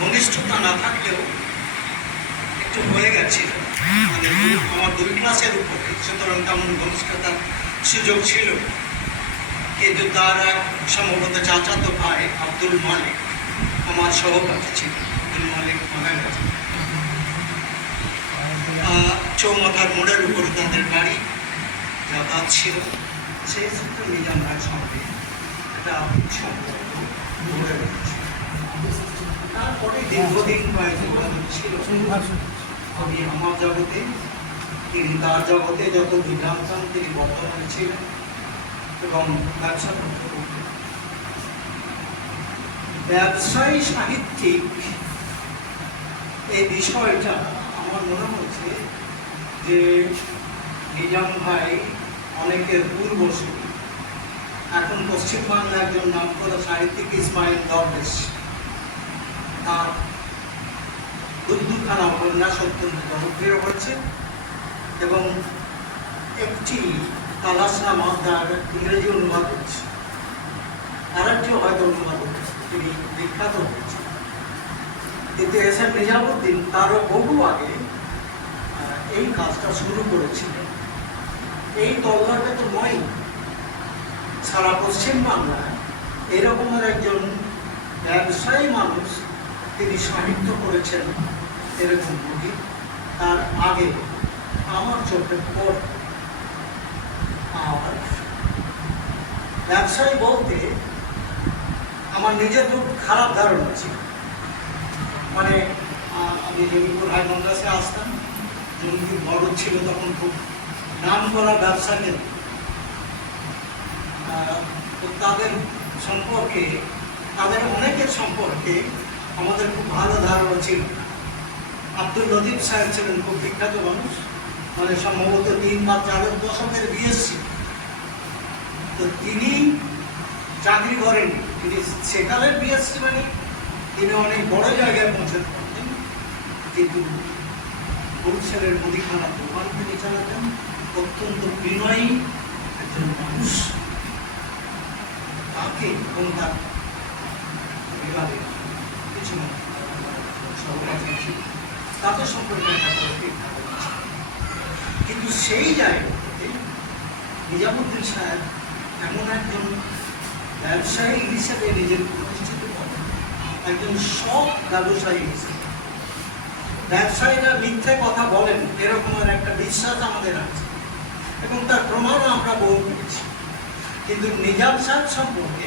ঘনিষ্ঠতা না থাকলেও একটু হয়ে গেছিল, মানে আমার 2 ক্লাসের উপরে, সুতরাং তেমন ঘনিষ্ঠতার সুযোগ ছিল। কিন্তু তার এক সম্ভবত চাচাতো ভাই আব্দুল মালিক আমার সহপাঠী ছিল। আব্দুল মালিক মারা গেছে। চৌমাথার মোড়ের উপরে তাদের গাড়ি যাতায়াত ছিল, সেই সূত্রে নিজাম ভাইয়ের সঙ্গে একটা সম্পর্ক গড়ে উঠেছে। তারপরে দীর্ঘদিন যোগাযোগ ছিল। আমি আমার জগতে, তিনি তার জগতে, যতদিন জানতাম তিনি বর্তমানে ছিলেন এবং ব্যবসা করতে করতেন। ব্যবসায়ী সাহিত্যিক এই বিষয়টা আমার মনে হচ্ছে যে নিজাম ভাই অনেকের পূর্বসূরি। এখন পশ্চিমবাংলা একজন নামকরা সাহিত্যিক ইসমাইল দরবেশ তার দুখানা উপন্যাস অত্যন্ত জনপ্রিয় হয়েছে এবং একটি তালাশনামা তার ইংরেজি অনুবাদ হচ্ছে, আরেকটিও হয়তো অনুবাদ হচ্ছে, তিনি বিখ্যাত হয়েছে। কিন্তু এস এম নিজামুদ্দিন তারও বহু আগে এই কাজটা শুরু করেছিলেন। এই তল্লাটা তো নয়, সারা পশ্চিমবাংলায় এরকমের একজন ব্যবসায়ী মানুষ তিনি সাহিত্য করেছেন এরকম বই তার আগে আমার চোখে পড়ে। আর ব্যবসায়ী বলতে আমার নিজের খুব খারাপ ধারণা ছিল। মানে আমি জমিপুর হাই মাদ্রাসে আসতাম, জমিপুর বড় ছিল তখন, খুব নাম করা ব্যবসা কেন্দ্র। তো তাদের সম্পর্কে, তাদের অনেকের সম্পর্কে আমাদের খুব ভালো ধারণা ছিল। আব্দুল লতিফ সাহেব ছিলেন খুব বিখ্যাত মানুষ, মানে সম্ভবত 3 বা 4 দশকের বিএসসি। তো তিনি চাকরি করেন, তিনি সেকালের বিএসসি, মানে তিনি অনেক বড় জায়গায় পৌঁছাতে পারতেন। কিন্তু বরিশালের মুদিখানা দোকান তিনি চালাতেন, অত্যন্ত বিনয়ী একজন মানুষ। তাকে এবং তার পরিবারের কিছু সহপাঠী ছিল, তাদের সম্পর্কে একটা পরিস্থিতি থাকে। কিন্তু সেই জায়গাতে নিজামুদ্দিন সাহেব এমন একজন ব্যবসায়ী হিসেবে নিজের প্রতিষ্ঠিত করেন, একজন সৎ ব্যবসায়ী হিসেবে। ব্যবসায়ীরা মিথ্যে কথা বলেন এরকমের একটা বিশ্বাস আমাদের আছে এবং তার প্রমাণও আমরা বহু পেয়েছি। কিন্তু নিজাম সাহেব সম্পর্কে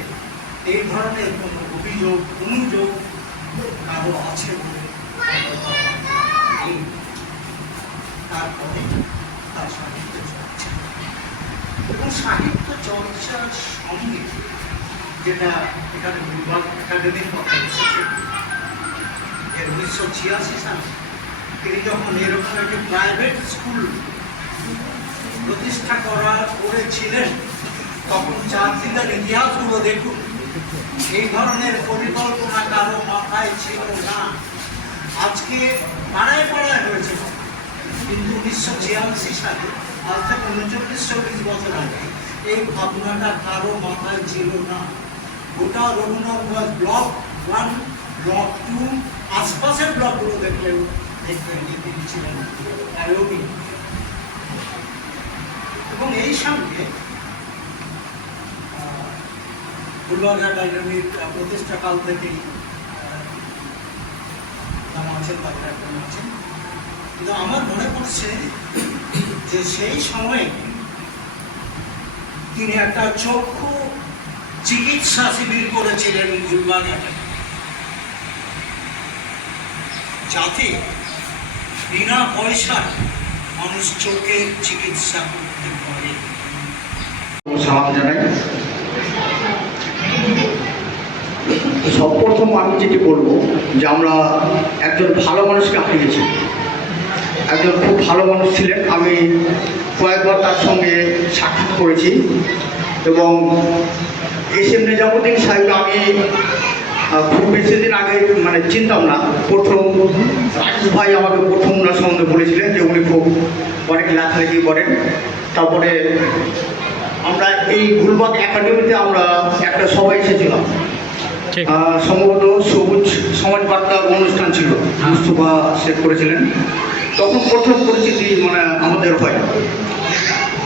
এই ধরনের কোনো অভিযোগ, অনুযোগ কারো আছে বলে তারপরে তার সাহিত্য চর্চা এবং সাহিত্য চর্চার সঙ্গে যেটা এখানে গুলবাগ একাডেমির কথা এসেছে, 1986 সালে তিনি যখন এরকম একটি প্রাইভেট স্কুল প্রতিষ্ঠা করেছিলেন, তখন চারদিকের ইতিহাসগুলো দেখুন, এই ধরনের পরিকল্পনা কারো মাথায় ছিল না। আজকে পাড়ায় পাড়ায় হয়েছে, কিন্তু 1986 সালে, আজ থেকে 39-40 বছর আগে এই ভাবনাটা কারো মাথায় ছিল না। গোটা রঘুনাথগঞ্জ ব্লক 1, ব্লক 2, আশপাশের ব্লকগুলো দেখলেও দেখবেন যে তিনি ছিলেন আয়োগী। এবং এই সঙ্গে ফুলবাগান একাডেমির প্রতিষ্ঠাকাল থেকেই নাম আছেন, তাদের একজন আছেন। কিন্তু আমার মনে পড়ছে যে সেই সময়ে তিনি একটা চক্ষু চিকিৎসা শিবির করেছিলেন ফুলবাগান, যাতে বিনা পয়সায় মানুষ চোখের চিকিৎসা করতে পারে। সালাম জানাই। সর্বপ্রথম আমি যেটি বলবো যে আমরা একজন ভালো মানুষকে হারিয়েছি। একজন খুব ভালো মানুষ ছিলেন, আমি কয়েকবার তার সঙ্গে সাক্ষাৎ করেছি এবং এস এম নিজামুদ্দিন সাহেবকে আমি খুব বেশি দিন আগে মানে চিনতাম না। প্রথম রাজেশ ভাই আমাকে প্রথম ওনার সম্বন্ধে বলেছিলেন যে উনি খুব অনেক লেখালেখি করেন। তারপরে আমরা এই গুলবাগ একাডেমিতে আমরা একটা সবাই এসেছিলাম, সম্ভবত সবুজ সমাজ বার্তার মুস্তফা শেখ করেছিলেন। তখন প্রথম পরিচিতি মানে আমাদের হয়।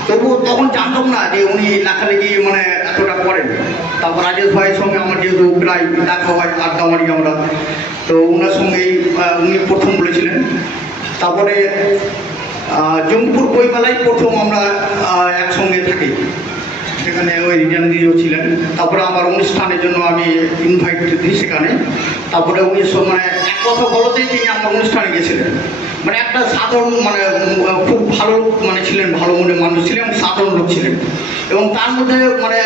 তবু তখন জানতাম না যে উনি লেখালেখি মানে এতটা করেন। তারপর রাজেশ ভাইয়ের সঙ্গে আমার যেহেতু প্রায় দেখা হয়, আড্ডা মারি আমরা, তো ওনার সঙ্গেই উনি প্রথম বলেছিলেন। তারপরে জঙ্গিপুর বইমেলায় প্রথম আমরা একসঙ্গে থাকি, সেখানে ওই রিটার্ন দিয়েও ছিলেন। তারপরে আমার অনুষ্ঠানের জন্য আমি ইনভাইট দিই সেখানে। তারপরে উনি মানে এক কথা বলতেই তিনি আমার অনুষ্ঠানে গেছিলেন। মানে একটা সাধারণ মানে খুব ভালো মানে ছিলেন, ভালো মনের মানুষ ছিলেন, সাধারণ লোক ছিলেন, এবং তার মধ্যে মানে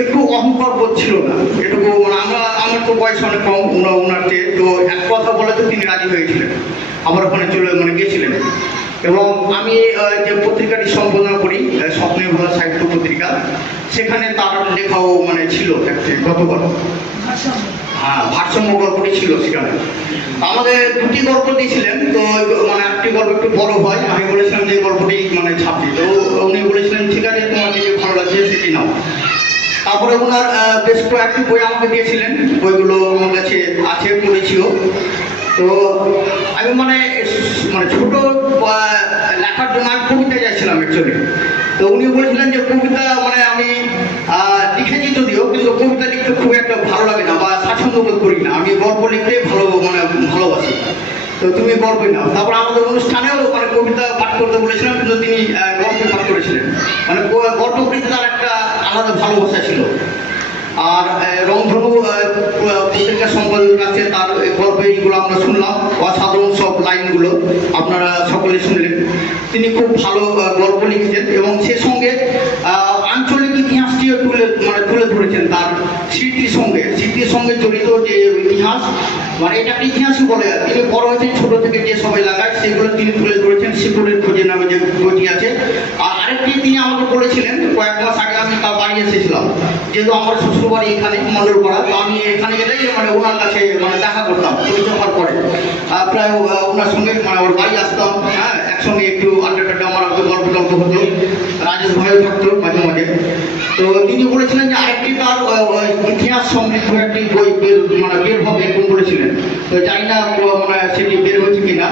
একটু অহংকার বোধ ছিল না এটুকু। মানে আমার তো বয়স অনেক কম ওনার চেয়ে, তো এক কথা বলে তো তিনি রাজি হয়েছিলেন, আমার ওখানে মানে গিয়েছিলেন। এবং আমি যে পত্রিকাটি সম্পাদনা করি স্বপ্নের ভোলা সাহিত্য পত্রিকা, সেখানে তার লেখাও মানে ছিল গতবার। হ্যাঁ, ভারসাম্য গল্পটি ছিল সেখানে। আমাদের দুটি গল্প দিয়েছিলেন, তো মানে একটি গল্প একটু বড় হয়, আমি বলেছিলাম যে গল্পটি মানে ছাপি, তো উনি বলেছিলেন ঠিক আছে তোমার যেটি ভালো লাগছে সেটি নাও। তারপরে ওনার বেশ কয়েকটি বই আমাকে দিয়েছিলেন, বইগুলো আমার কাছে আছে, পড়েছিও। তো আমি মানে ছোট লেখার জন্য আমি কবিতা চাইছিলাম অ্যাকচুয়ালি। তো উনি বলেছিলেন যে কবিতা মানে আমি লিখেছি যদিও, কিন্তু কবিতা লিখতে খুব একটা ভালো লাগে না বা স্বাচ্ছন্দ্য বোধ করি না, আমি গল্প লিখতে ভালোবাসি, তো তুমি গল্পই নাও। তারপর আমাদের অনুষ্ঠানেও মানে কবিতা পাঠ করতে বলেছিলাম, কিন্তু তিনি গল্প পাঠ করেছিলেন। মানে গল্প প্রতি তার একটা আলাদা ভালোবাসা ছিল। আর রংধনু পত্রিকা সম্পাদক আছে, তার গল্পগুলো আমরা শুনলাম, অসাধারণ সব লাইনগুলো আপনারা সকলে শুনলেন। তিনি খুব ভালো গল্প লিখেছেন এবং সে সঙ্গে আঞ্চলিক ইতিহাসটিও তুলে ধরেছেন। তার স্মৃতির সঙ্গে জড়িত যে ইতিহাস, মানে এটা একটা ইতিহাসই বলে। তিনি বড় হয়েছেন ছোট থেকে যে সব এলাকায়, সেগুলো তিনি তুলে ধরেছেন। শিকুলের খোঁজে নামে যে বইটি আছে। আর আরেকটি তিনি আমাকে বলেছিলেন, কয়েক মাস আগে আমি তার বাড়ি এসেছিলাম, যেহেতু আমার শ্বশুরবাড়ি এখানে মন্ডলপাড়া, তো আমি এখানে গেলেই মানে ওনার কাছে মানে দেখা করতাম পরিচয় হওয়ার পরে। প্রায় ওনার সঙ্গে মানে ওর বাড়ি আসতাম, হ্যাঁ, একসঙ্গে একটু আড্ডা আমার গল্প হতো। রাজেশ ভাইও থাকতো মাঝে মাঝে। তো তিনি বলেছিলেন যে আরেকটি তার ইতিহাস সমৃদ্ধ একটি বই বের হবে এরকম বলেছিলেন। তো জানি না মানে সেটি বের হয়েছে কিনা।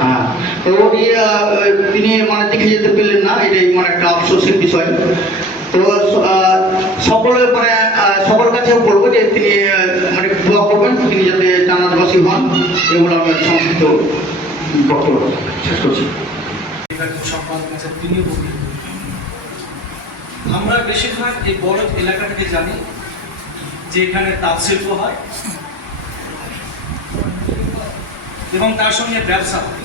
হ্যাঁ, তো ওটি তিনি মানে দেখে যেতে পারলেন না, এটাই মানে একটা আফসোসের বিষয়। তো সকলের মানে সকল কাছেও বলবো যে তিনি মানে দোয়া করবেন, তিনি যাতে জান্নাতবাসী হন। এগুলো আমরা সংক্ষিপ্ত বক্তব্য শেষ করছি। আমরা বেশিরভাগ এই বড় এলাকা থেকে জানি যে এখানে তাঁত শিল্প হয় এবং তার সঙ্গে ব্যবসা হয়।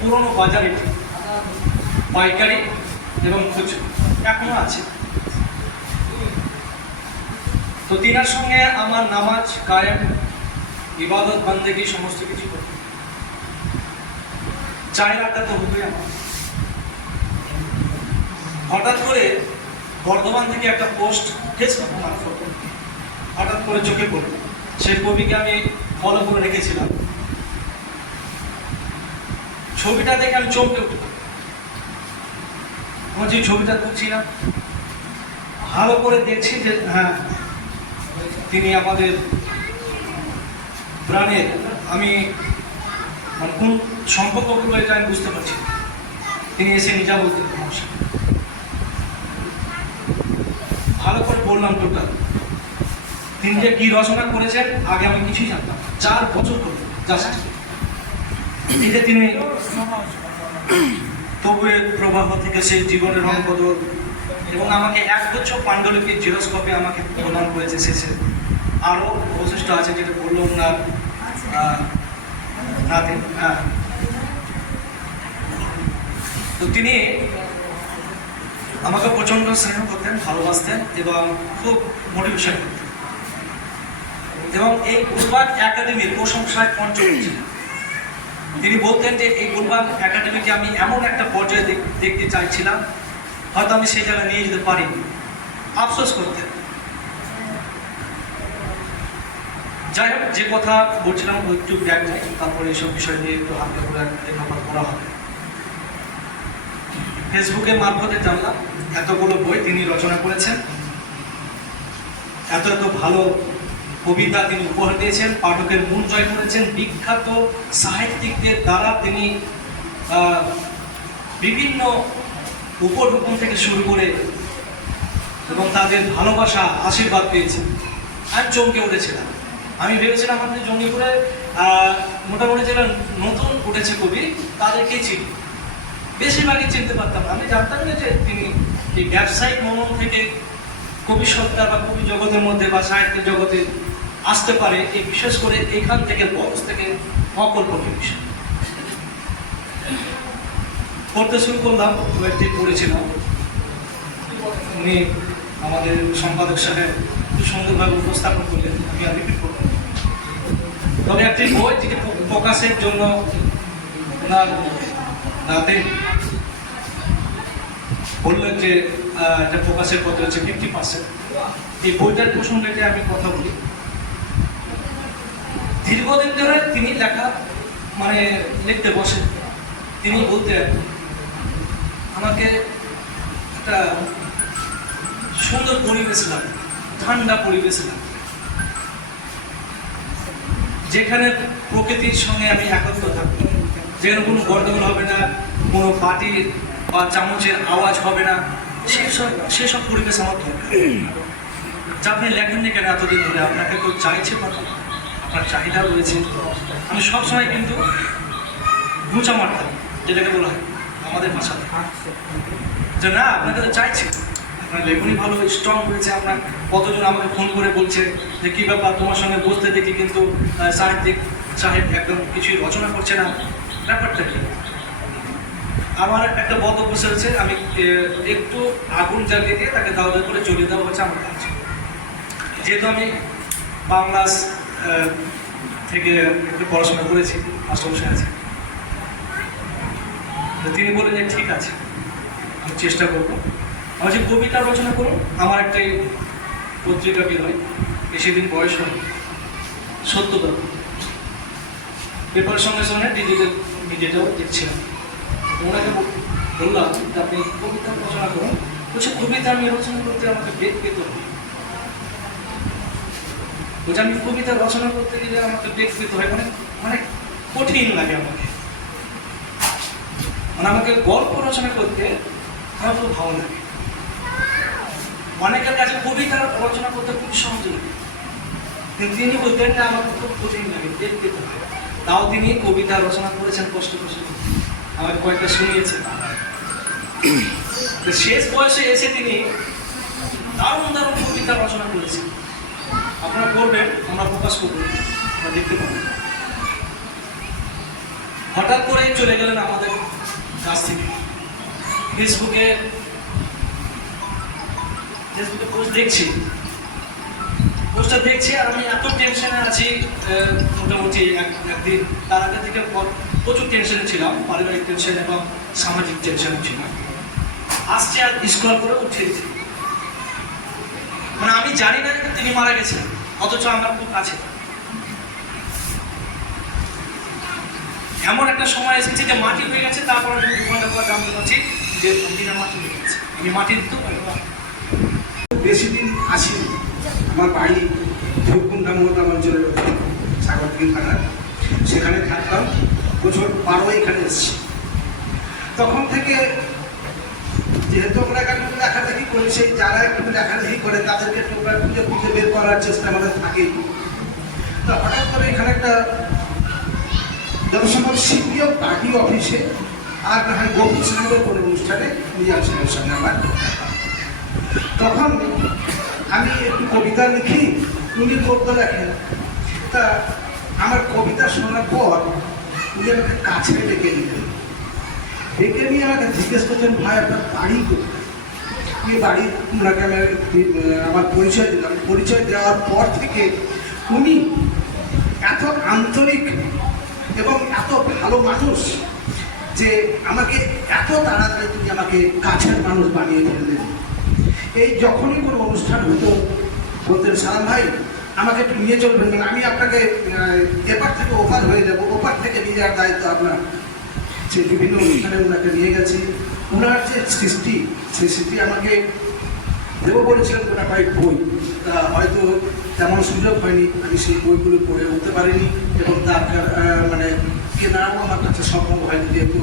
পুরনো বাজার এটি, পাইকারি এবং খুচরো এখনো আছে। তো তিনার সঙ্গে আমার নামাজ কায়েম, ইবাদত বান্দেগী সমস্ত কিছু করতে, চায়ের আড্ডা তো হতোই আমার। হঠাৎ করে বর্ধমান থেকে একটা পোস্ট ফেসবুক মারফত হঠাৎ করে চোখে পড়ল। সেই কবিকে আমি ফলো করে রেখেছিলাম। ছবিটা দেখে আমি চমকে উঠলাম। আমার যে ছবিটা তুলছিলাম, ভালো করে দেখছি যে হ্যাঁ, তিনি আমাদের প্রাণের। আমি মানে কোন সম্পর্কগুলো এটা আমি বুঝতে পারছি। তিনি এসে নিজা বলতেন আমার সাথে, ভালো করে বললাম টোটাল তিনি যে কি রচনা করেছেন আগে আমি কিছুই জানতাম। 4 বছর করলেন জাস্ট এই যে তিনি তবুয়ের প্রবাহ থেকে সেই জীবনের রং বদল, এবং আমাকে 1 গুচ্ছ পাণ্ডুলিপির জেরক্স কপি আমাকে প্রদান করেছে শেষে। আরও অবশিষ্ট আছে যেটা বললাম না নাতে। হ্যাঁ, তো তিনি আমাকে প্রচণ্ড স্নেহ করতেন, ভালোবাসতেন এবং খুব মোটিভেশন করতেন। এবং এই গুলবাগ একাডেমির প্রশংসায় পঞ্চম ছিলেন। তিনি বলতেন যে এই গুলবাগ একাডেমিকে আমি এমন একটা পর্যায়ে দেখতে চাইছিলাম, হয়তো আমি সেই জায়গায় নিয়ে যেতে পারিনি। আফসোস করতেন। যাই হোক, যে কথা বলছিলাম একটু ব্যাগ যাই, তারপরে এইসব বিষয় নিয়ে একটু হালকা করে লেখাপড়া করা হবে। ফেসবুকের মারফতে জানলাম এতগুলো বই তিনি রচনা করেছেন, এত ভালো কবিতা তিনি উপহার দিয়েছেন, পাঠকের মন জয় করেছেন। বিখ্যাত সাহিত্যিকদের দ্বারা তিনি বিভিন্ন উপঢৌকন থেকে শুরু করে এবং তাদের ভালোবাসা আশীর্বাদ পেয়েছেন। আমি চমকে উঠেছিলাম। আমি ভেবেছিলাম আমাদের জঙ্গিপুরে মোটামুটি যারা নতুন উঠেছে কবি তাদেরকেই চিনি, বেশিরভাগই চিনতে পারতাম না। আমি জানতাম না যে তিনি এই ব্যবসায়িক মনন থেকে কবি সত্তা বা কবি জগতের মধ্যে বা সাহিত্যের জগতে আসতে পারে, এই বিশেষ করে এখান থেকে বয়স থেকে অকল্পনীয় বিষয়। পড়তে শুরু করলাম, কয়েকটি পড়েছিলাম। উনি আমাদের সম্পাদক সাহেব খুব সুন্দরভাবে উপস্থাপন করলেন, আমি আর রিপিট করলাম। তবে একটি বই যেটি প্রকাশের জন্য ওনার দাদে বললেন যে এটা প্রকাশের পথে হচ্ছে 50%। এই বইটার প্রসঙ্গে আমি কথা বলি। দীর্ঘদিন ধরে তিনি লেখা লিখতে বসেন। তিনি বলতেন আমাকে একটা সুন্দর পরিবেশ লাগে, ঠান্ডা পরিবেশ লাগে, যেখানে প্রকৃতির সঙ্গে আমি একাত্ম থাকবো, যেখানে কোনো গন্ডগোল হবে না, কোনো বাটির বা চামচের আওয়াজ হবে না, সেসব পরিবেশ আমার দরকার। যা আপনি লেখেননি কেন এতদিন ধরে, আপনাকে তো চাইছে কথা, আপনার চাহিদা রয়েছে। আমি সবসময় কিন্তু গুঁচা মারতাম, যেটাকে বলা হয় আমাদের ভাষাতে, যে না আপনাকে তো চাইছে, আপনার লেখনী ভালো স্ট্রং হয়েছে। আপনার কতজন আমাকে ফোন করে বলছে যে কী ব্যাপার, তোমার সঙ্গে বসতে দেখি কিন্তু সাহিত্যিক সাহেব একদম কিছুই রচনা করছে না, ব্যাপারটা কি? আমার একটা বদ অভ্যাস হচ্ছে, আমি একটু আগুন জ্বালিয়ে দিয়ে তাকে দাওয়া করে জ্বলিয়ে দেওয়া হচ্ছে আমার কাজ। যেহেতু আমি বাংলা থেকে একটু পড়াশোনা করেছি, মাস্টারমশাই আছে, তিনি বলেন যে ঠিক আছে, আমি চেষ্টা করবো। আমার যে কবিতা রচনা করুন, আমার একটাই পত্রিকা বের হয়, বেশি দিন বয়স হয়, সত্যতা পেপারের সঙ্গে সঙ্গে ডিজিটাল মিডিয়াটাও দেখছিলাম। ওনাকে বললাম যে আপনি কবিতা রচনা করুন। বলছে কবিতা আমি রচনা করতে আমাকে বেগ পেতে হবে। বলছে আমি কবিতা রচনা করতে গেলে আমাকে বেগ পেতে হয়, মানে কঠিন লাগে আমাকে। আমাকে গল্প রচনা করতে আমার খুব ভালো লাগে। অনেকের কাছে কবিতা রচনা করতে খুব সহজ লাগে, কিন্তু তিনি বলতেন যে আমার খুব কঠিন লাগে, বেগ পেতে হয়। তাও তিনি কবিতা রচনা করেছেন কষ্ট কষ্ট, আমাকে কয়েকটা শুনিয়েছেন। শেষ বয়সে এসে তিনি দারুণ দারুণ কবিতা রচনা করেছেন। আপনারা করবেন, আমরা প্রকাশ করবেন, আমরা দেখতে পাবেন। হঠাৎ করে চলে গেলেন আমাদের কাছ থেকে। ফেসবুকে পোস্ট দেখছি, পোস্টটা দেখছি, আর আমি এত টেনশনে আছি। মোটামুটি একদিন তার আগে থেকে প্রচুর টেনশনে ছিলাম, পারিবারিক টেনশন এবং সামাজিক টেনশনে ছিলাম। আসছে আর স্ক্রল করে উঠিয়ে দিচ্ছি, আমি জানি না তিনি মারা গেছেন, অথচ আমার খুব কাছে। এমন একটা সময় এসেছে যে মাটি হয়ে গেছে, তারপর আমি 2 ঘন্টা পর জানতে পারছি যে দিনের মাটি হয়ে গেছে। আমি মাটি দিতেও পারি না। বেশি দিন আসিনি। আমার বাড়ি ধূপকুন্ডা মহকুমা অঞ্চলের সাগরদিঘি থানা, সেখানে থাকতাম। বছর 12 এখানে এসেছি। তখন থেকে যেহেতু আমরা একটু লেখালেখি করি, সেই যারা একটু লেখালেখি করে তাদেরকে টোকা খুঁজে খুঁজে বের করার চেষ্টা আমাদের থাকেই। তো হঠাৎ করে এখানে একটা জনসংখ্যা সিপিও পার্টি অফিসে আর না হয় গভীর সাহেবের কোনো অনুষ্ঠানে মিজান সাহেবের সঙ্গে আমার, তখন আমি একটু কবিতা লিখি, উনি গদ্য লেখেন। তা আমার কবিতা শোনার পর উনি আমাকে কাছে ডেকে নিলেন। ডেকে নিয়ে আমাকে জিজ্ঞেস করছেন, ভাই আপনার বাড়ি কোথায়? এই বাড়ি ওনাকে আমি আমার পরিচয় দিলাম। পরিচয় দেওয়ার পর থেকে উনি এত আন্তরিক এবং এত ভালো মানুষ যে আমাকে এত তাড়াতাড়ি তিনি আমাকে কাছের মানুষ বানিয়ে ফেললেন। এই যখনই কোনো অনুষ্ঠান হতো বলতেন, সালাম ভাই আমাকে একটু নিয়ে চলবেন, মানে আমি আপনাকে এপার থেকে ওপার হয়ে যাবো, ওপার থেকে নিয়ে যাওয়ার দায়িত্ব আপনার। সে বিভিন্ন অনুষ্ঠানে ওনাকে নিয়ে গেছি। ওনার যে সৃষ্টি, সেই সৃষ্টি আমাকে দেবো বলেছিলেন ওটা কয়েক বই। হয়তো তেমন সুযোগ হয়নি, আমি সেই বইগুলো পড়ে উঠতে পারিনি এবং তার মানে কেনাও আমার কাছে সম্ভব হয়নি, যেহেতু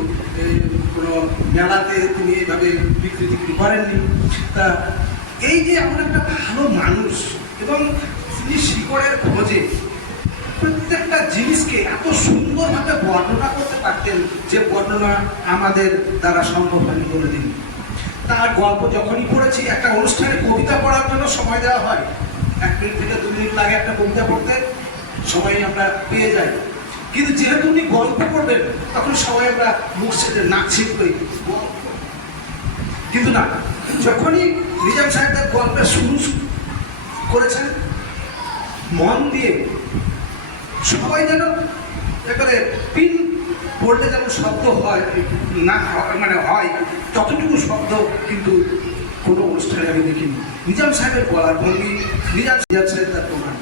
কোনো মেলাতে তিনি এইভাবে বিক্রি করেননি। তা এই যে এমন একটা ভালো মানুষ এবং তিনি শিকড়ের খোঁজে প্রত্যেকটা জিনিসকে এত সুন্দরভাবে বর্ণনা করতে পারতেন যে বর্ণনা আমাদের দ্বারা সম্ভব হয়নি কোনোদিন। তার গল্প যখনই পড়েছি, একটা অনুষ্ঠানে কবিতা পড়ার জন্য সময় দেওয়া হয়, 1 মিনিট থেকে 2 মিনিট লাগে একটা কবিতা পড়তে, সময় আমরা পেয়ে যাই। কিন্তু যেহেতু উনি গল্প করবেন তখন সবাই আমরা মুখ ছেড়ে নাক ছিট করি, কিন্তু না, যখনই নিজাম সাহেব তার গল্পের শুরু করেছেন মন দিয়ে, সবাই যেন এবারে পিন পড়লে যেমন শব্দ হয় না, মানে হয় ততটুকু শব্দ কিন্তু কোনো অনুষ্ঠানে আমি দেখিনি। নিজাম সাহেবের বলার ভঙ্গি, নিজাম সাহেব তার প্রমাণ।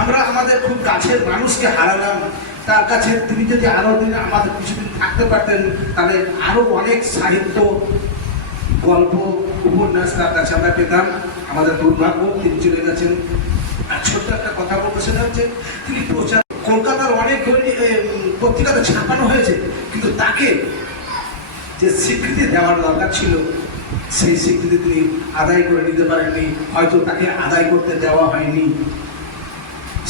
আমরা আমাদের খুব কাছের মানুষকে হারালাম, তার কাছে তিনি যদি আরও দিন আমাদের কিছুদিন থাকতে পারতেন তাহলে আরও অনেক সাহিত্য, গল্প, উপন্যাস তার কাছে আমরা পেতাম। আমাদের দুর্ভাগ্য তিনি চলে গেছেন। আর ছোট্ট একটা কথা বলতে, সেটা হচ্ছে তিনি প্রচার, কলকাতার অনেক পত্রিকাতে ছাপানো হয়েছে, কিন্তু তাকে যে স্বীকৃতি দেওয়ার দরকার ছিল সেই স্বীকৃতি তিনি আদায় করে নিতে পারেননি, হয়তো তাকে আদায় করতে দেওয়া হয়নি,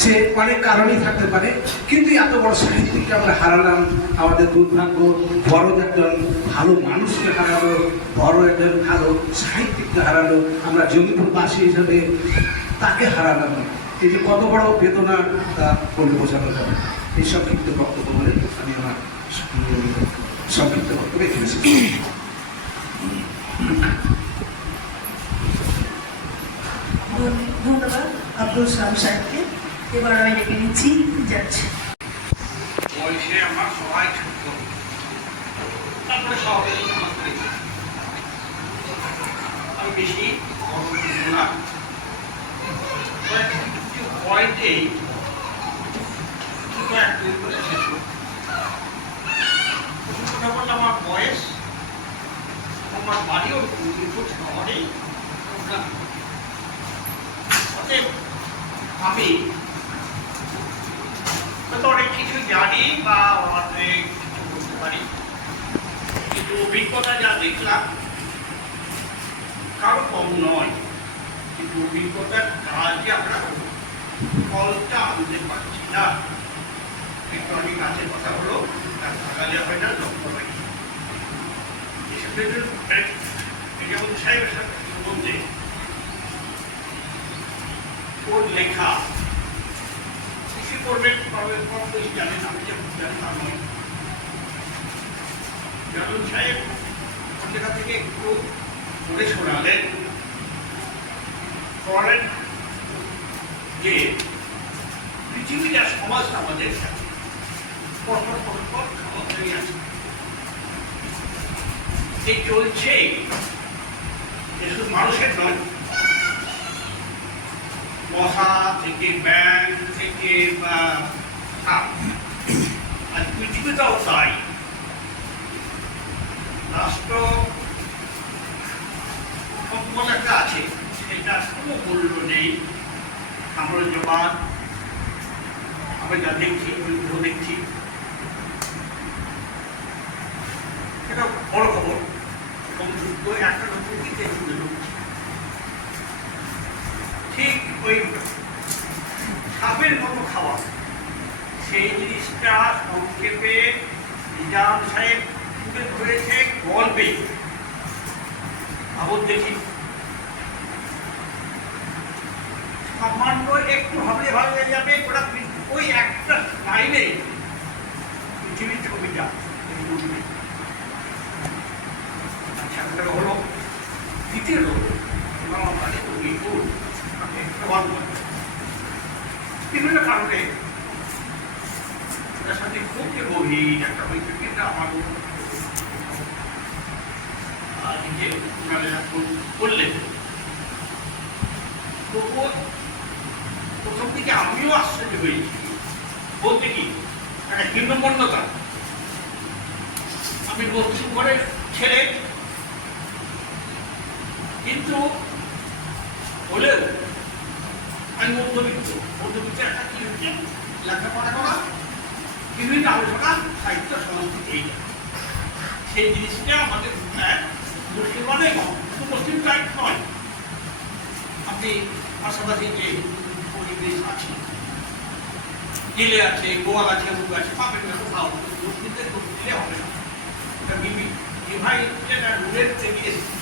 সে অনেক কারণই থাকতে পারে। কিন্তু এত বড় সাহিত্যিককে আমরা হারালাম, আমাদের দুর্ভাগ্য। বড় একজন ভালো মানুষকে হারালো, বড় একজন ভালো সাহিত্যিককে হারালো, আমরা জমিপুরবাসী হিসাবে তাকে হারালাম। এই যে কত বড় বেদনা তা বলে বোঝানো যাবে। এই সংক্ষিপ্ত বক্তব্য বলে আমি আমার সংক্ষিপ্ত বক্তব্য এখানে শেষ করছি। ধন্যবাদ আব্দুল সালাম সাহেবকে। এবার আমি ডেকে নিচ্ছি যাচ্ছি। বয়সে আমার সবাই ছোট, তারপরে সবাই আমি বেশি না, কিছু পয়েন্টেই কথা বললে আমার বয়স, আমার বাড়িও শহরেই, আমি তো অনেক কিছু জানি বা অনেক কিছু করতে পারি, কিন্তু অভিজ্ঞতা যা দেখলাম কারো কম নয়, কিন্তু অভিজ্ঞতার কাজে আমরা ফলটা আনতে পারছি না। একটু আমি গাছের কথা হলো, গাছ লাগালে হয় না, যত্ন হয়। যেমন সাহেবের সাথে বলতে ওর লেখা কৃষি করবেন, কম বেশি জানেন, আমি যেমন জানি তা নয়। জানুন সাহেব পত্রিকা থেকে একটু পড়ে শোনালেন, পড়ালেন যে পৃথিবীর আর সমাজটা আমাদের সাথে পরপর খাওয়া হয়ে আছে, যে চলছে শুধু মানুষের নয়, মশা থেকে ব্যাং থেকে বা আর পৃথিবীটাও তাই। রাষ্ট্র সম্পদ একটা আছে, সেটা কোনো মূল্য নেই। আমরা জবান আমরা যা দেখছি ওইগুলো দেখছি, এটা বড় খবর। সংযুক্ত একটা নতুন দিকে ঠিক ওই সাপের মতো খাওয়া, সেই জিনিসটা সংক্ষেপে নিজাম সাহেব তুলে ধরেছে গল্পে। আবার দেখি সামান্য একটু ভাবলে ভালো হয়ে যাবে, ওটা ওই একটা লাইনে পৃথিবীর ছবিটা হলো। দ্বিতীয় বিভিন্ন কারণে তার সাথে খুব যে গভীর একটা বৈঠকটা আমার বললেন। তবুও প্রথম দিকে আমিও আশ্চর্য হয়েছি, বলতে কি একটা হীনমন্যতা। আমি বলছি করে ছেড়ে, কিন্তু হলেও আমি মধ্যবিত্তের একটা কি হচ্ছে লেখাপড়া করা, বিভিন্ন আলোচনা, সাহিত্য, সংস্কৃতি, এই সেই জিনিসটা আমাদের মুসলিমানে কম, শুধু মুসলিম টাইপ নয়। আপনি পাশাপাশি যে পরিবেশ আছে, জেলে আছে, গোয়াল আছে, মুখ আছে, পাপের কোথাও মুসলিমদের দিলে হবে না। ভাই রুলের থেকে এসেছে,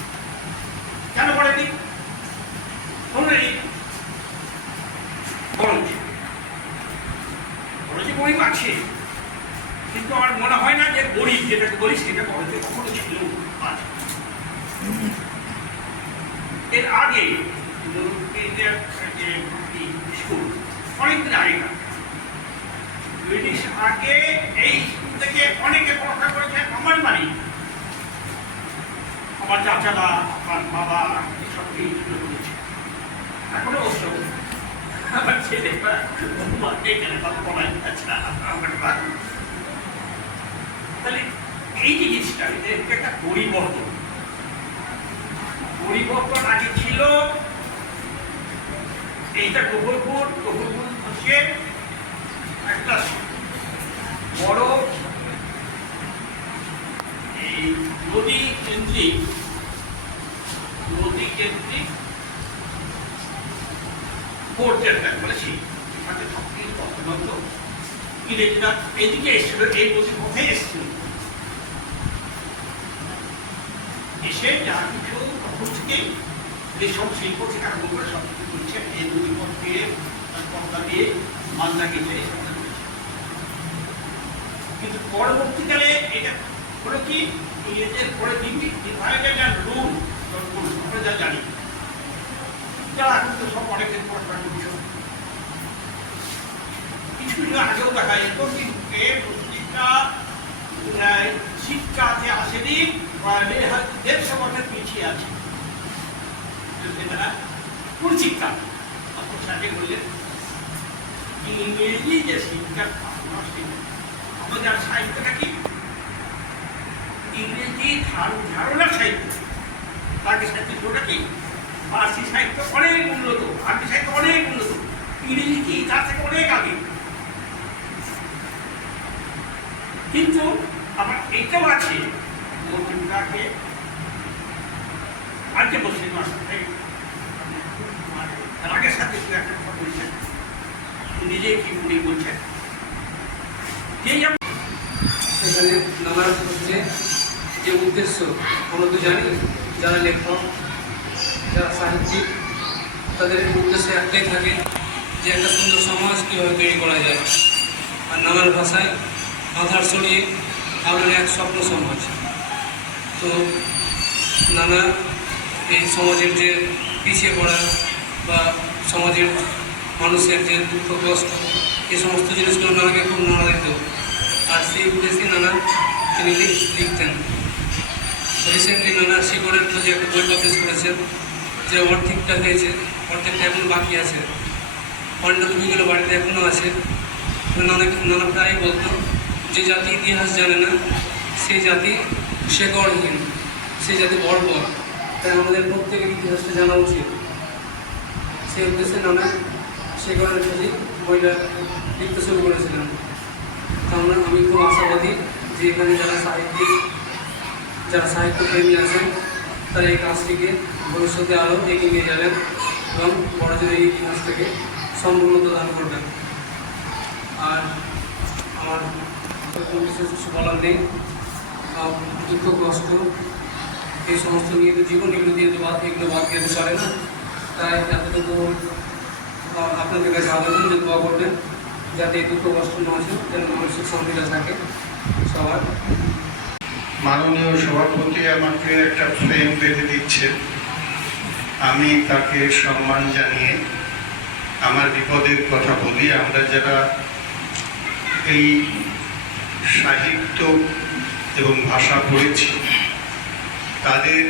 কেন করেনি? শোনেনি বড়জি গরিব আছে, কিন্তু আমার মনে হয় না যে গরিব যেটাকে বলি সেটা বড়জি কখনো ছিল আছে। এর আগে স্কুল অনেকদিন আগে না, ব্রিটিশ আগে এই স্কুল থেকে অনেকে পড়াশোনা করেছে। আমার বাড়ি, আমার চাচারা, আমার বাবা এসব এই স্কুলে করেছে, এখনো অবশ্য আমার ছেলে তাহলে এই যে জিনিসটা একটা পরিবর্তন আগে ছিল। এইটা গোবরপুর হচ্ছে একটা বড় এই নদী কেন্দ্রিক পোর্টের বলেছি, ইংরেজরা এদিকে এসেছিল, এই নদীর পথে এসেছিল, এসে যা কিছু তখন থেকে যেসব শিল্প থেকে আরম্ভ করে সব কিছু করছে এই নদী পথ দিয়ে, পথটা দিয়ে মালদা গেছে। কিন্তু পরবর্তীকালে এটা হলো কি, ইংরেজের পরে রুল আমরা যা জানি, যারা এখন তো সব অনেকের পড়াশোনা করছে, কিছু আগেও দেখা যেত কিন্তু মুসলিমরা শিক্ষাতে আসেনি, 150 বছর পিছিয়ে আছে। কোন শিক্ষা? সাথে বললেন ইংরেজি যে শিক্ষা, আমাদের সাহিত্যটা কি ইংরেজি ধারণার সাহিত্য, তাকে সাহিত্যটা কি ফার্সি সাহিত্য অনেক উন্নত, আরবি সাহিত্য অনেক উন্নত, ইংরেজি কি তার থেকে অনেক আগে। কিন্তু আমার এইটাও আছে, মুসলিমটাকে আর যে মুসলিম রাগের সাথে একটা কথা বলছেন, নিজে কি মনে বলছেন, সেখানে নামাজ হচ্ছে যে উদ্দেশ্য আমরা তো জানি, যারা লেখক, যারা সাহিত্যিক, তাদের উদ্দেশ্য একটাই থাকে যে একটা সুন্দর সমাজ কীভাবে তৈরি করা যায়। আর নানার ভাষায় আধার ছড়িয়ে আমাদের এক স্বপ্ন সমাজ। তো নানা এই সমাজের যে পিছিয়ে পড়া বা সমাজের মানুষের যে দুঃখ কষ্ট, এই সমস্ত জিনিসগুলো নানাকে খুব নাড়া দিত। আর সেই উদ্দেশ্যে নানা তিনি লিখতেন। রিসেন্টলি নানা শিকড়ের খোঁজে একটা বই পাবলিশ করেছেন, যে অর্ধেকটা হয়েছে, অর্ধেকটা এখন বাকি আছে। পাণ্ডুলিপিগুলো বাড়িতে এখনও আছে। নানা প্রায় বলতো যে জাতি ইতিহাস জানে না সেই জাতি শেকড়হীন, সেই জাতি বর্বর। তাই আমাদের প্রত্যেকের ইতিহাসটা জানা উচিত। সেই উদ্দেশ্যে নানা শেকড়ের খোঁজে বইটা লিখতে শুরু করেছিলেন। আমি খুব আশাবাদী যে এখানে যারা সাহিত্যপ্রেমী আছেন তারা এই কাজটিকে ভবিষ্যতে আরও এগিয়ে নিয়ে যাবেন এবং বড়জোর এই ইতিহাসটাকে সম্পূর্ণতা দান করবেন। আর আমার বিশেষ কিছু বলার নেই। দুঃখ কষ্ট এই সমস্ত নিয়ে তো জীবন, এগুলো দিয়ে তো এগুলো বাদ দিতে পারে না। তাই এতটুকু আপনাদের কাছে আবেদন যে দোয়া করবেন যাতে এই দুঃখ কষ্ট না আসে, যেন মানসিক শান্তিটা থাকে সবার। মাননীয় সভাপতি আমাকে একটা ফ্রেম বেঁধে দিচ্ছেন, আমি তাকে সম্মান জানিয়ে আমার বিপদের কথা বলি। আমরা যারা এই সাহিত্য এবং ভাষা পড়েছি তাদের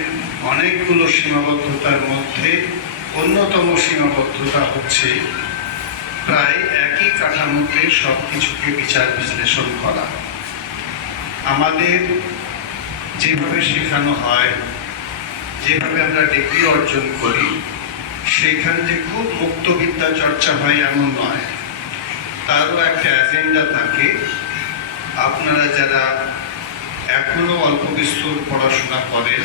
অনেকগুলো সীমাবদ্ধতার মধ্যে অন্যতম সীমাবদ্ধতা হচ্ছে প্রায় একই কাঠামোতে সব কিছুকে বিচার বিশ্লেষণ করা। আমাদের যেভাবে শেখানো হয়, যেভাবে আমরা ডিগ্রি অর্জন করি, সেইখানে যে খুব মুক্ত বিদ্যা চর্চা হয় এমন নয়, তারও একটা এজেন্ডা থাকে। আপনারা যারা এখনো অল্প বিস্তর পড়াশোনা করেন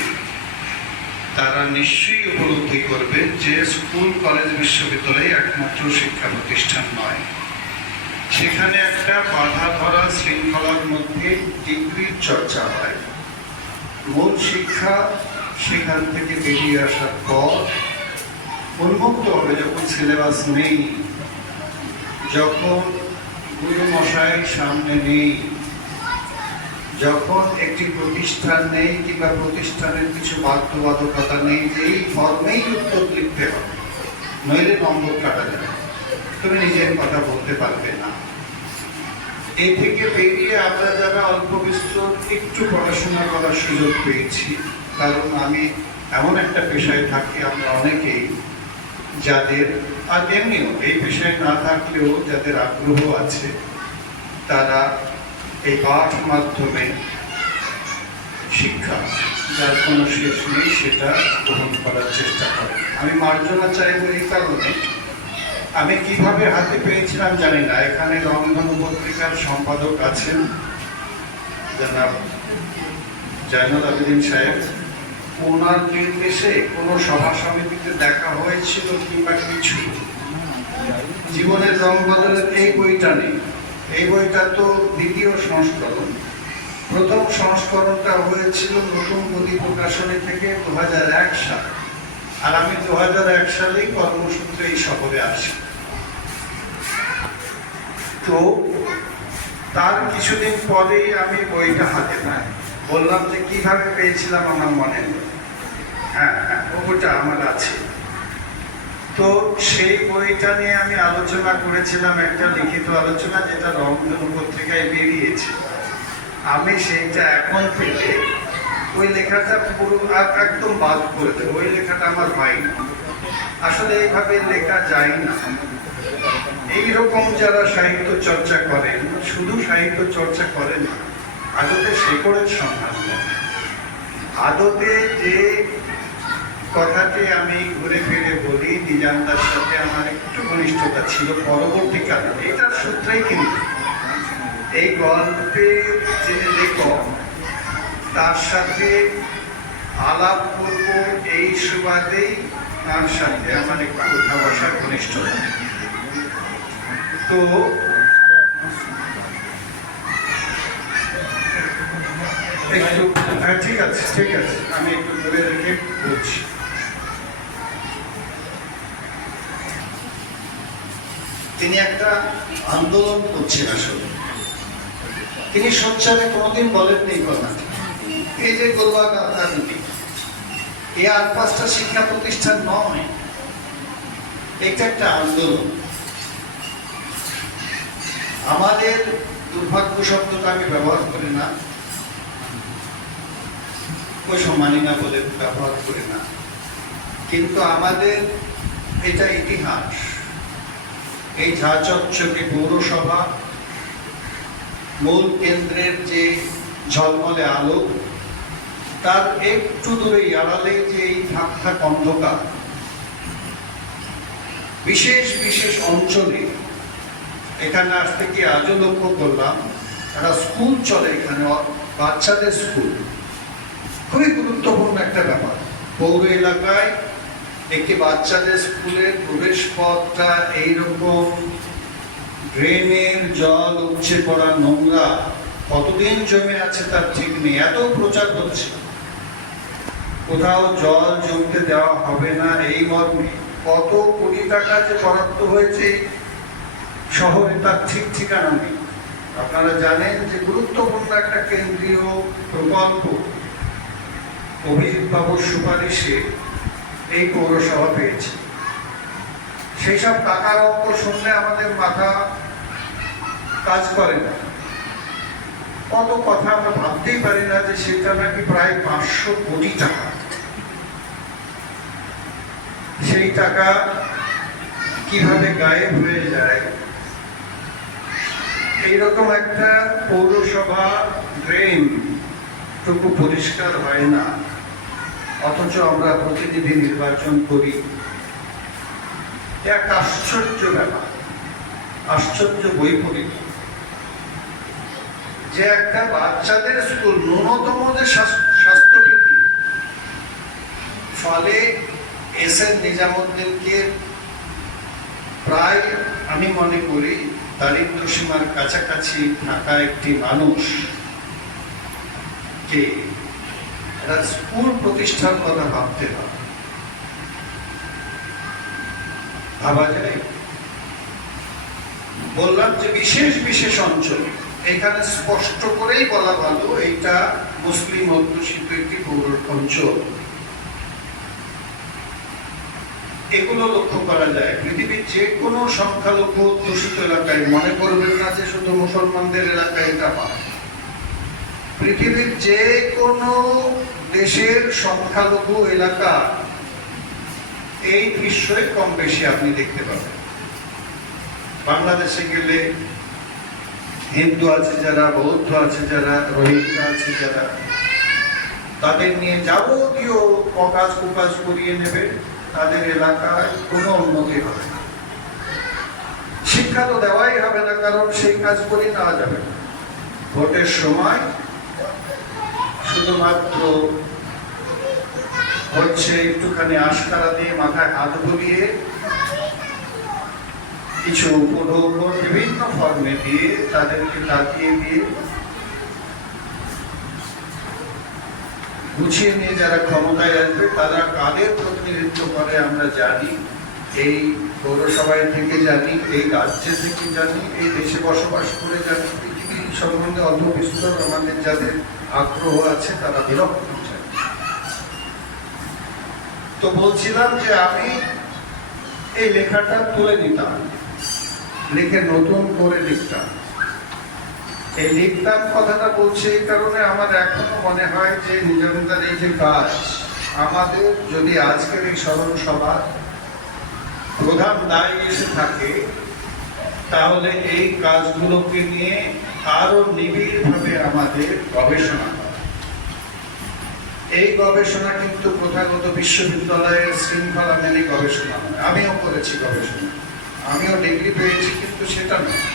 তারা নিশ্চয়ই উপলব্ধি করবেন যে স্কুল, কলেজ, বিশ্ববিদ্যালয় একমাত্র শিক্ষা প্রতিষ্ঠান নয়। সেখানে একটা বাধা ধরা শৃঙ্খলার মধ্যে ডিগ্রির চর্চা হয়। মূল শিক্ষা সেখান থেকে বেরিয়ে আসার পর উন্মুক্ত হবে, যখন সিলেবাস নেই, যখন গুরু মশাই সামনে নেই, যখন একটি প্রতিষ্ঠান নেই কিংবা প্রতিষ্ঠানের কিছু বাধ্যবাধকতা নেই যে এই ফর্মেই উত্তর লিখতে হবে, নইলে নম্বর কাটা যাবে, তুমি নিজের কথা বলতে পারবে না। এ থেকে বেরিয়ে আমরা যারা অল্প বিস্তর একটু পড়াশোনা করার সুযোগ পেয়েছি, কারণ আমি এমন একটা পেশায় থাকি, আমরা অনেকেই যাদের, আর এমনিও এই পেশায় না থাকলেও যাদের আগ্রহ আছে, তারা এই পাঠ মাধ্যমে শিক্ষা, যার কোনো শেষ নেই, সেটা গ্রহণ করার চেষ্টা করে। আমি মার্জনা চাইব এই কারণে, আমি কিভাবে হাতে পেয়েছিলাম জানি না। এখানে রংধনু পত্রিকার সম্পাদক আছেন জনাব জাইনুল আবেদিন সাহেব, ওনার নির্দেশে কোনো সভা সমিতিতে দেখা হয়েছিল কিংবা কিছু। জীবনের রং বদলের এই বইটা নেই, এই বইটা তো দ্বিতীয় সংস্করণ। প্রথম সংস্করণটা হয়েছিল নতুন গতি প্রকাশনী থেকে 2001 সাল, আর আমি 2001 সালেই কর্মসূত্রে এই শহরে আসি। তো তার কিছুদিন পরেই আমি বইটা হাতে পাই। বললাম যে কিভাবে পেয়েছিলাম আমার মনে নেই। হ্যাঁ, ওটা আমার আছে। তো সেই বইটা নিয়ে আমি আলোচনা করেছিলাম, একটা লিখিত আলোচনা, যেটা রংধনু পত্রিকায় বেরিয়েছে। আমি সেইটা এখন পেলে ওই লেখাটা পুরো একদম বাদ করে দেবো। ওই লেখাটা আমার হয়নি, আসলে এইভাবে লেখা যায় না। এইরকম যারা সাহিত্য চর্চা করেন, শুধু সাহিত্য চর্চা করেন না, আদতে শেকড়ের সন্ধান করেন। আদতে যে কথাটি আমি ঘুরে ফিরে বলি, নিজামদার সাথে আমার একটু ঘনিষ্ঠতা ছিল পরবর্তীকালে, এটার সূত্রেই কিন্তু এই গল্পে যে লেখক, তার সাথে আলাপ করব এই সুবাদেই তার সাথে আমার একটু উঠা বসার ঘনিষ্ঠতা। তো একটু ঠিক আছে, আমি একটু ধরে রেখে বলছি। তিনি একটা আন্দোলন করছেন। আসলে তিনি সোচ্চারে কোনোদিন বলেননি কথাটি, এই যে গোলবাগ রাজনীতি, এ আর 5টা শিক্ষা প্রতিষ্ঠান নয়, এটা একটা আন্দোলন। আমাদের দুর্ভাগ্য শব্দটা আমি ব্যবহার করি না, ওই সম্মানী না বলে ব্যবহার করি না, কিন্তু আমাদের এটা ইতিহাস। এই ঝাঁচকচকে পৌরসভা, মূল কেন্দ্রের যে ঝলমলে আলো, তার একটু দূরে আড়ালে যে এই থাক অন্ধকার, বিশেষ বিশেষ অঞ্চলে এখানে আসতে গিয়ে আজও লক্ষ্য করলাম, একটা স্কুল চলে এখানে, বাচ্চাদের স্কুল, খুবই গুরুত্বপূর্ণ একটা ব্যাপার। পৌর এলাকায় একটি বাচ্চাদের স্কুলের প্রবেশ পথটা এইরকম ড্রেনের জল উপচে পড়া নোংরা, কতদিন জমে আছে তার ঠিক নেই, এত প্রচার হচ্ছে। কোথাও জল জমতে দেওয়া হবে না এই মর্মে কত কোটি টাকা যে বরাদ্দ হয়েছে শহরে, তার ঠিক ঠিকানা নেই। আপনারা জানেন যে গুরুত্বপূর্ণ একটা কেন্দ্রীয় প্রকল্প অভিজিৎ বাবুর সুপারিশে এই পৌরসভা পেয়েছে। সেই সব টাকার অঙ্ক শুনলে আমাদের মাথা কাজ করে না। কত কথা আমরা ভাবতেই পারি না যে সেটা নাকি প্রায় 500 কোটি টাকা। সেই টাকা কিভাবে গায়েব হয়ে যায়, এইরকম একটা পৌরসভা ড্রেন টুকু পরিষ্কার হয় না, অথচ আমরা প্রতিনিধি নির্বাচন করি। এক আশ্চর্য ব্যাপার, আশ্চর্য বই পড়ি যে একটা বাচ্চাদের স্কুল ন্যূনতম যে স্বাস্থ্যবিধি, ফলে এস এন নিজামুদ্দিনকে প্রায় আমি মনে করি দারিদ্র সীমার কাছাকাছি থাকা একটি মানুষ কে একটা স্কুল প্রতিষ্ঠার কথা ভাবতে হবে। ভাবা যায়? বললাম যে বিশেষ বিশেষ অঞ্চল, এখানে স্পষ্ট করেই বলা ভালো এইটা মুসলিম অধ্যুষিত একটি পৌর অঞ্চল। এগুলো লক্ষ্য করা যায় পৃথিবীর যে কোনো সংখ্যালঘু অধ্যুষিত এলাকায়। মনে করবেন না যে শুধু মুসলমানদের এলাকায় এটা হয়, পৃথিবীর যে কোনো দেশের সংখ্যালঘু এলাকা এই দৃশ্যই কম বেশি আপনি দেখতে পাবেন। বাংলাদেশে গেলে হিন্দু আছে যারা, বৌদ্ধ আছে যারা, রোহিঙ্গা আছে যারা, তাদের নিয়ে যাবতীয় কাজ কুকাজ করিয়ে নেবে, তাদের এলাকায় কোনো উন্নতি হবে না। শিক্ষা তো দেওয়াই হবে না, কারণ সেই কাজ করে নেওয়া যাবে না। ভোটের সময় শুধুমাত্র হচ্ছে একটুখানি আশকারা দিয়ে মাথায় হাত বুলিয়ে কিছু উপঢৌকন বিভিন্ন ফর্মে দিয়ে তাদেরকে তাকিয়ে দিয়ে গুছিয়ে নিয়ে যারা ক্ষমতায় আসবে তারা কাদের প্রতিনিধিত্ব করে আমরা জানি, এই পৌরসভায় থেকে জানি, এই রাজ্যে থেকে জানি, এই দেশে বসবাস করে জানি। পৃথিবীর সম্বন্ধে অল্প বিস্তর আমাদের যাদের আগ্রহ আছে তারা বিরক্ত হচ্ছে। তো বলছিলাম যে আমি এই লেখাটা তুলে নিতাম, লিখে নতুন করে লিখতাম। এই লিখতাম কথাটা বলছে এই কারণে আমার এখনো মনে হয় যে নিজামদার এই যে কাজ, আমাদের যদি আজকের এই স্মরণ সভার প্রধান দায় এসে থাকে, তাহলে এই কাজগুলোকে নিয়ে আরো নিবিড়ভাবে আমাদের গবেষণা করা। এই গবেষণা কিন্তু প্রথাগত বিশ্ববিদ্যালয়ের শৃঙ্খলা মেনে গবেষণা নয়। আমিও করেছি গবেষণা, আমিও ডিগ্রি পেয়েছি, কিন্তু সেটা নয়।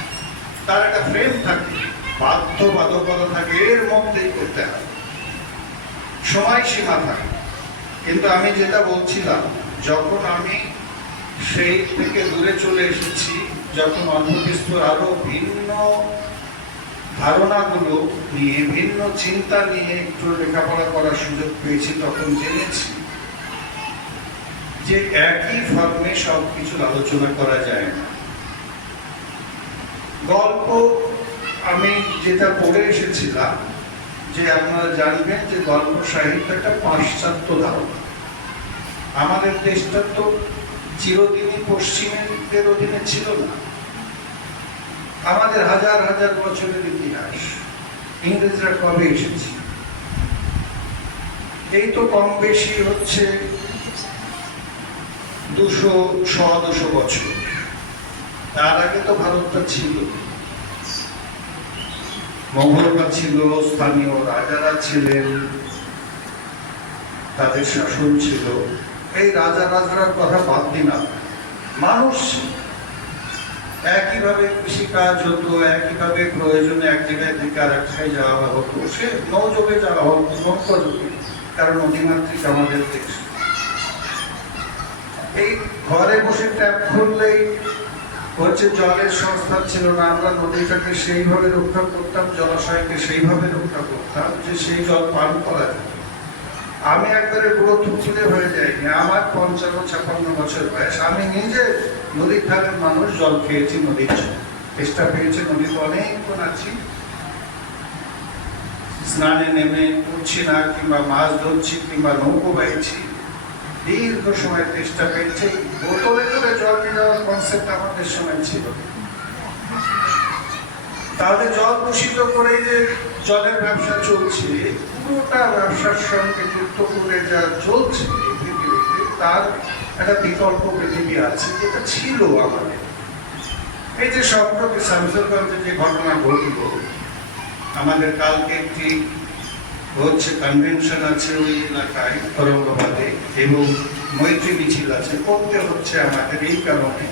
তার একটা ফ্রেম থাকে, বাধ্যবাধকতা থাকে, এর মধ্যেই করতে হয়, সময়সীমা থাকে। কিন্তু আমি যেটা বলছিলাম, যখন আমি সেই থেকে দূরে চলে এসেছি, যখন অল্পবিস্তর আরো ভিন্ন ধারণাগুলো নিয়ে, ভিন্ন চিন্তা নিয়ে একটু লেখাপড়া করার সুযোগ পেয়েছি, তখন জেনেছি যে একই ফর্মে সবকিছু আলোচনা করা যায় না। গল্প আমি যেটা পড়ে এসেছিলাম, যে আপনারা জানবেন যে গল্প সাহিত্য একটা পাশ্চাত্য ধারণা। আমাদের দেশটা তো চিরদিনই পশ্চিমের অধীনে ছিল না। আমাদের হাজার হাজার বছরের ইতিহাস। ইংরেজরা কবে এসেছে? এই তো কম বেশি হচ্ছে 200-125 বছর। তার আগে তো ভারতটা ছিল, মঙ্গলরা ছিল, স্থানীয় রাজারা ছিলেন, তাদের শাসন ছিল। এই রাজা রাজার কথা বাদ দিলাম, মানুষ একইভাবে কৃষিকাজ হতো, একইভাবে প্রয়োজনে এক জায়গায় থেকে আর এক জায়গায় যাওয়া হতো। সে নৌযোগে যাওয়া হতো, নৌকাযোগে, কারণ নদীমাতৃক আমাদের দেশ। এই ঘরে বসে ট্যাপ খুললেই হচ্ছে জলের সংস্থান ছিল না। আমরা নদীটাকে সেইভাবে রক্ষা করতাম, জলাশয়কে সেইভাবে রক্ষা করতাম যে সেই জল পান করা যেত। আমি একবারে পুরো তুলে হয়ে যাইনি, আমার 55-56 বছর বয়স। আমি নিজে নদীর ধারের মানুষ, জল খেয়েছি, নদীর চেষ্টা পেয়েছি, নদীতে অনেকক্ষণ আছি, স্নানে নেমে উঠছি না, কিংবা মাছ ধরছি, কিংবা নৌকো বাইছি, দীর্ঘ সময় চেষ্টা পেয়েছি। বোতলে করে জল নিয়ে যাওয়ার কনসেপ্ট আমাদের সময় ছিল। তাহলে জল দূষিত করে যে জলের ব্যবসা চলছে, পুরোটা ব্যবসার সঙ্গে যুক্ত করে যা চলছে পৃথিবীতে, তার একটা বিকল্প পৃথিবী আছে, যেটা ছিল আমাদের। এই যে সম্প্রতি শামসুরগঞ্জে যে ঘটনা ঘটল, আমাদের কালকে একটি হচ্ছে কনভেনশন আছে ওই এলাকায়, ঔরঙ্গাবাদে, এবং মৈত্রী মিছিল আছে, করতে হচ্ছে আমাদের এই কারণে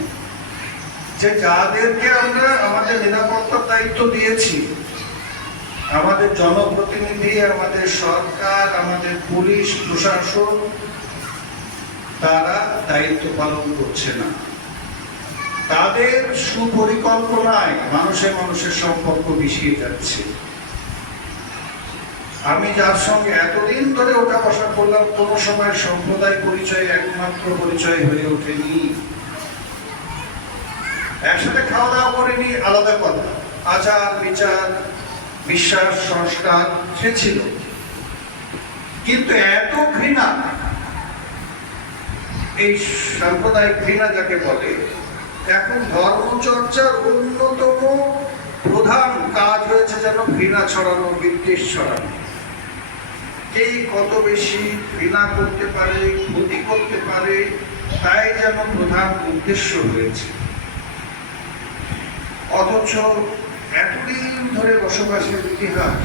যে যাদেরকে আমরা আমাদের নিরাপত্তার দায়িত্ব দিয়েছি, আমাদের জনপ্রতিনিধি, আমাদের সরকার, আমাদের পুলিশ প্রশাসন, তারা দায়িত্ব পালন করছে না। তাদের সুপরিকল্পনায় মানুষের সম্পর্ক বিষিয়ে যাচ্ছে। আমি যার সঙ্গে এতদিন ধরে ওঠা বসা করলাম, কোনো সময় সম্প্রদায় পরিচয় একমাত্র পরিচয় হয়ে ওঠেনি। একসাথে খাওয়া দাওয়া করিনি, আলাদা কথা, আচার বিচার বিশ্বাস সংস্কার সে ছিল, কিন্তু এত ঘৃণা, এই সাম্প্রদায়িক ঘৃণা যাকে বলে, এখন ধর্মচর্চার অন্যতম প্রধান কাজ হয়েছে যেন ঘৃণা ছড়ানো, বিদ্বেষ ছড়ানো। কে কত বেশি ঘৃণা করতে পারে, ক্ষতি করতে পারে, তাই যেন প্রধান উদ্দেশ্য হয়েছে। অথচ এতদিন ধরে বসবাসের ইতিহাস,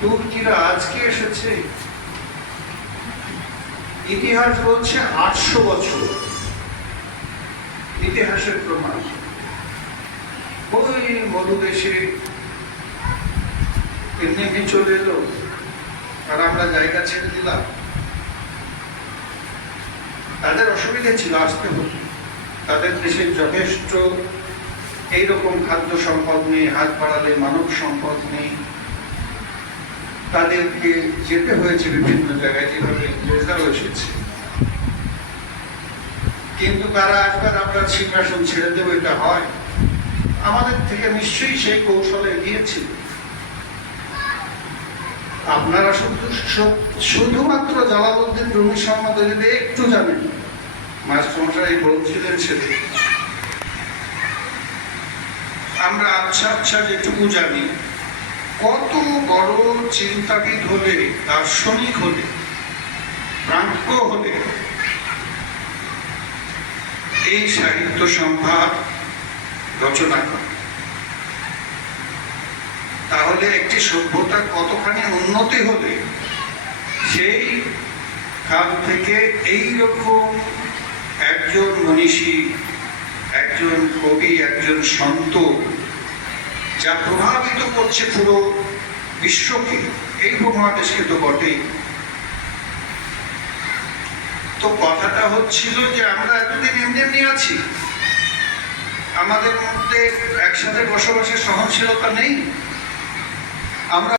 তুর্কিরা আজকে এসেছে, ইতিহাস বলছে 800 বছর, ইতিহাসের প্রমাণ। ওই মরুদেশে এমনি চলে এলো আর আমরা জায়গা ছেড়ে দিলাম। তাদের অসুবিধা ছিল, আসতে হতো। তাদের দেশের যথেষ্ট এইরকম খাদ্য সম্পদ নেই, হাত বাড়ালে মানব সম্পদ নেই, তাদেরকে যেতে হয়েছে বিভিন্ন জায়গায়, যেভাবে ইংরেজরাও এসেছে। কিন্তু তারা একবার আমরা সিংহাসন ছেড়ে দেবো, এটা হয়? আমাদের থেকে নিশ্চয়ই সেই কৌশলে এগিয়েছিল। আপনারা শুধুমাত্র জালালউদ্দিন রুমি সম্বন্ধে যদি একটু জানেন, মাস্টারমশাই বলছিলেন সেদিন, আমরা আচ্ছা যেটুকু জানি, কত বড় চিন্তাবিদ হলে, দার্শনিক হলে, প্রাজ্ঞ হলে এই সাহিত্য সম্ভার রচনা করে, তাহলে একটি সভ্যতার কতখানি উন্নতি হলে সেই কাল থেকে এইরকম একজন মনীষী, একজন কবি, একজন সন্ত, যা প্রভাবিত করছে পুরো বিশ্বকে, এই উপমহাদেশকে তো বটেই। তো কথাটা হচ্ছিল যে আমরা এতদিন এমনি আছি, আমাদের মধ্যে একসাথে বসবাসের সহনশীলতা নেই। আমরা